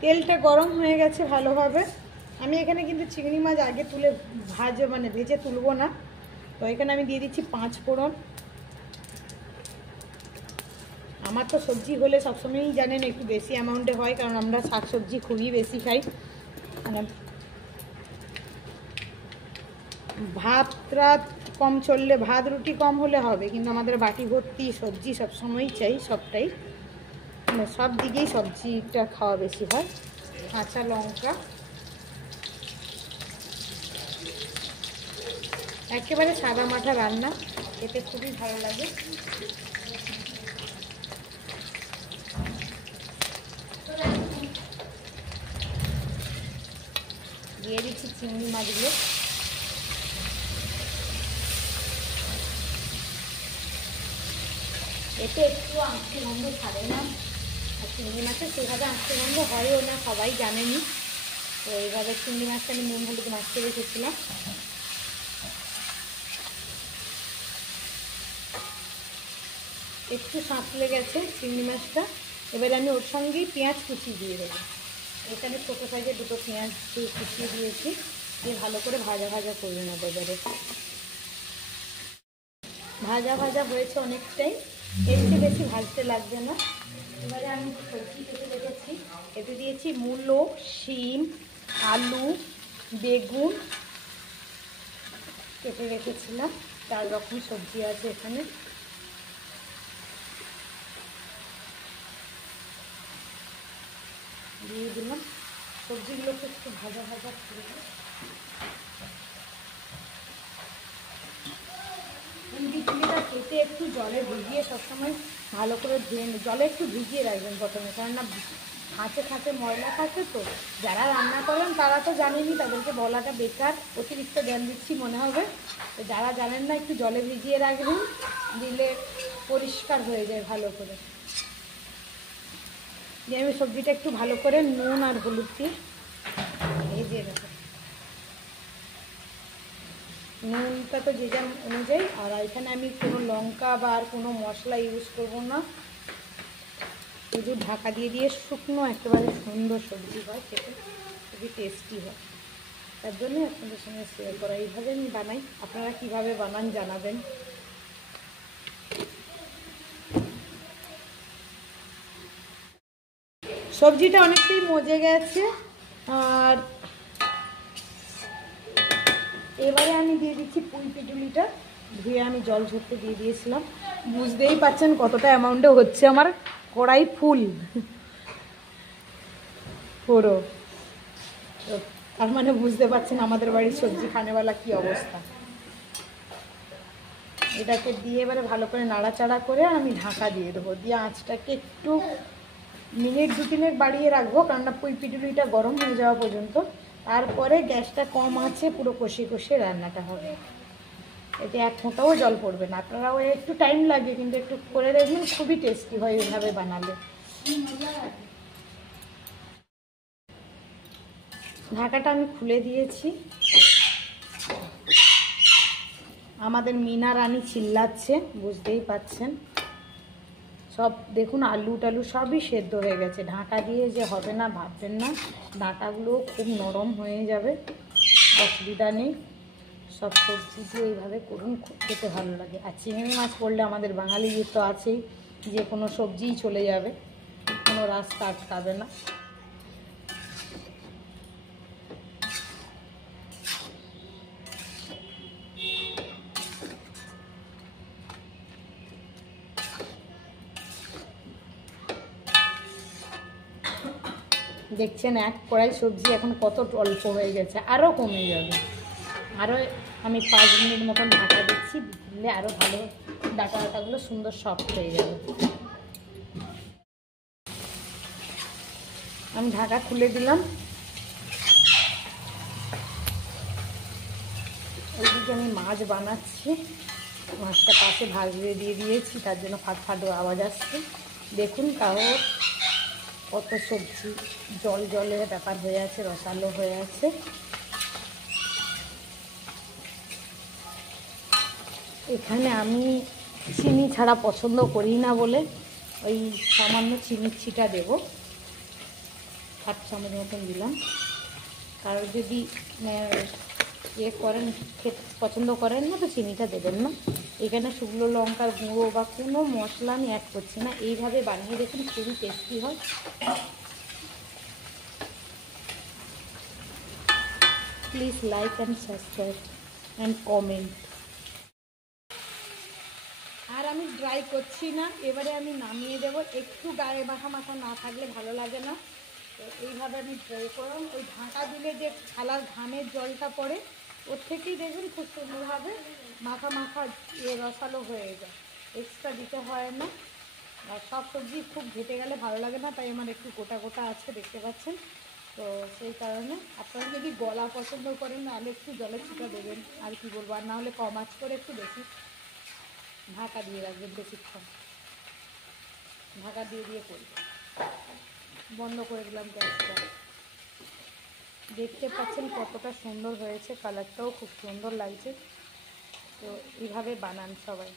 তেলটা গরম হয়ে গেছে ভালোভাবে। আমি এখানে কিন্তু চিংড়ি মাছ আগে তুলে ভেজে তুলবো না। তো এখানে আমি দিয়ে দিচ্ছি 5 ফোড়ন। আমার তো সবজি হলে সবসময়ই জানেন একটু বেশি অ্যামাউন্টে হয়, কারণ আমরা শাকসবজি খুবই বেশি খাই। মানে ভাত রাত কম চললে, ভাত রুটি কম হলে হবে, কিন্তু আমাদের বাটি ভর্তি সবজি সবসময়ই চাই, সবটাই মানে সব দিকেই সবজিটা খাওয়া বেশি হয়। কাঁচা লঙ্কা, একেবারে সাদা মাঠা রান্না, খেতে খুবই ভালো লাগে। দিয়ে দিচ্ছি চিংড়ি মাছগুলো। এতে একটু আঁশটি গন্ধ ছাড়ে না, আর চিংড়ি মাছের সেভাবে আঁশটি গন্ধ হয়ও না, সবাই জানেনি। তো এইভাবে চিংড়ি মাছটা আমি নুন হলুদ মাছতে রেখেছিলাম। একটু সাঁতলে গেছে চিংড়ি মাছটা। এবারে আমি ওর সঙ্গেই পেঁয়াজ কুচি দিয়ে দেবো। এখানে ছোটো সাইজে 2টো পেঁয়াজ কুচিয়ে দিয়েছি, দিয়ে ভালো করে ভাজা ভাজা করে নেবো। এবারে ভাজা ভাজা হয়েছে অনেকটাই, এর চেয়ে বেশি ভাজতে লাগবে না। এবারে আমি সবজি কেটে রেখেছি, কেটে দিয়েছি মূলো, শিম, আলু, বেগুন কেটে রেখেছিলাম। 4 রকম সবজি আছে এখানে। দিয়ে দিলাম, সবজিগুলোকে একটু ভাজা ভাজা করে দিই। বিচুলিটা কেটে একটু জলে ভিজিয়ে সবসময় ভালো করে ধুয়ে, জলে একটু ভিজিয়ে রাখবেন প্রথমে, কেননা খাঁচে খাঁচে ময়লা থাকে। তো যারা রান্না করেন তারা তো জানেনই, তাদেরকে বলাটা বেকার, অতিরিক্ত জ্ঞান দিচ্ছি মনে হবে। তো যারা জানেন না একটু জলে ভিজিয়ে রাখবেন, দিলে পরিষ্কার হয়ে যায় ভালো করে। দিয়ে আমি সবজিটা একটু ভালো করে নুন আর হলুদ দিয়ে ভেজে দেবো। নুনটা তো যে যার অনুযায়ী। আর এখানে আমি কোনো লঙ্কা বা আর কোনো মশলা ইউজ করব না, শুধু ঢাকা দিয়ে দিয়ে শুকনো একেবারে সুন্দর সবজি হয়, খেতে খুবই টেস্টি হয়। তার জন্য আপনাদের সঙ্গে শেয়ার করা। এইভাবে আমি বানাই, আপনারা কিভাবে বানান জানাবেন। সবজিটা অনেকটাই মজে গেছে। আর এবারে আমি দিয়ে দিচ্ছি পুঁই পিটুলিটা, ধুয়ে আমি জল ঝরতে দিয়ে দিয়েছিলাম। বুঝতেই পারছেন কতটা অ্যামাউন্টে হচ্ছে আমার কড়াই ফুল পুরো। তার মানে বুঝতে পারছেন আমাদের বাড়ির সবজি খানেওয়ালা কি অবস্থা। এটাকে দিয়ে এবারে ভালো করে নাড়াচাড়া করে আমি ঢাকা দিয়ে দেবো। দিয়ে আঁচটাকে একটু মিনিট 2-3 বাড়িয়ে রাখবো, কেননা পুঁই পিটুলিটা গরম হয়ে যাওয়া পর্যন্ত। তারপরে গ্যাসটা কম আছে, পুরো কষিয়ে কষিয়ে রান্নাটা হবে। এতে 1 ফোঁটাও জল পড়বে না। আপনারাও একটু টাইম লাগে, কিন্তু একটু করে দেখবেন, খুবই টেস্টি হয় এইভাবে বানালে। ঢাকাটা আমি খুলে দিয়েছি। আমাদের মিনা রানী চিল্লাচ্ছে, বুঝতেই পাচ্ছেন। সব দেখুন আলু টালু সবই সেদ্ধ হয়ে গেছে। ঢাকা দিয়ে যে হবে না ভাববেন না, ডাঁটাগুলো খুব নরম হয়ে যাবে, অসুবিধা নেই। সব সবজি দিয়ে এইভাবে করুন, খুব খেতে ভালো লাগে। আর চিংড়ি মাছ করলে আমাদের বাঙালিদের তো আছেই, যে কোনো সবজিই চলে যাবে, কোনো রাস্তা আটকাবে না। দেখছেন 1 কড়াই সবজি এখন কত অল্প হয়ে গেছে, আরও কমে যাবে। আরও আমি 5 মিনিট মতন ঢাকা দিচ্ছি, দিলে আরও ভালো ডাঁটাগুলো সুন্দর সফট হয়ে যাবে। আমি ঢাকা খুলে দিলাম। ওইদিকে আমি মাছ বানাচ্ছি, মাছটা পাশে ভাজতে দিয়ে দিয়েছি, তার জন্য ফাট ফাট আওয়াজ আসছে। দেখুন তাও কত সবজি জল জলের ব্যাপার হয়ে আছে, রসালো হয়ে আছে। এখানে আমি চিনি ছাড়া পছন্দ করি না বলে ওই সামান্য চিনির ছিটা দেব। হাফ চামচ মতন দিলাম। কারো যদি করেন, খেতে পছন্দ করেন না তো চিনিটা দেবেন না। এখানে শুকনো লঙ্কার গুঁড়ো বা কোনো মশলা আমি অ্যাড করছি না। এইভাবে বানিয়ে দেখুন, খুবই টেস্টি হয়। Please like and subscribe and comment. আর আমি ড্রাই করছি না, এবারে আমি নামিয়ে দেব। একটু গায়ে মাখা মাখা না থাকলে ভালো লাগে না, তো এইভাবে আমি ড্রাই করলাম। ওই ঢাকা দিলে যে থালার ঘামের জলটা পড়ে, ওর থেকেই দেখবেন খুব সুন্দরভাবে মাখা মাখা রসালো হয়ে যায়, এক্সট্রা দিতে হয় না। আর সব সবজি খুব ঘেটে গেলে ভালো লাগে না, তাই আমার একটু গোটা গোটা আছে, দেখতে পাচ্ছেন। তো সেই কারণে আপনারা যদি গলা পছন্দ করেন তাহলে একটু জলের ছিটা দেবেন, আর কি বলবো। আর নাহলে কম আঁচ করে একটু বেশি ঢাকা দিয়ে রাখবেন, বেশিক্ষণ ঢাকা দিয়ে দিয়ে করবেন। বন্ধ করে দিলাম গ্যাসটা। দেখতে পাচ্ছেন কতটা সুন্দর হয়েছে, কালারটাও খুব সুন্দর লাগছে। তো এইভাবে বানান সবাই।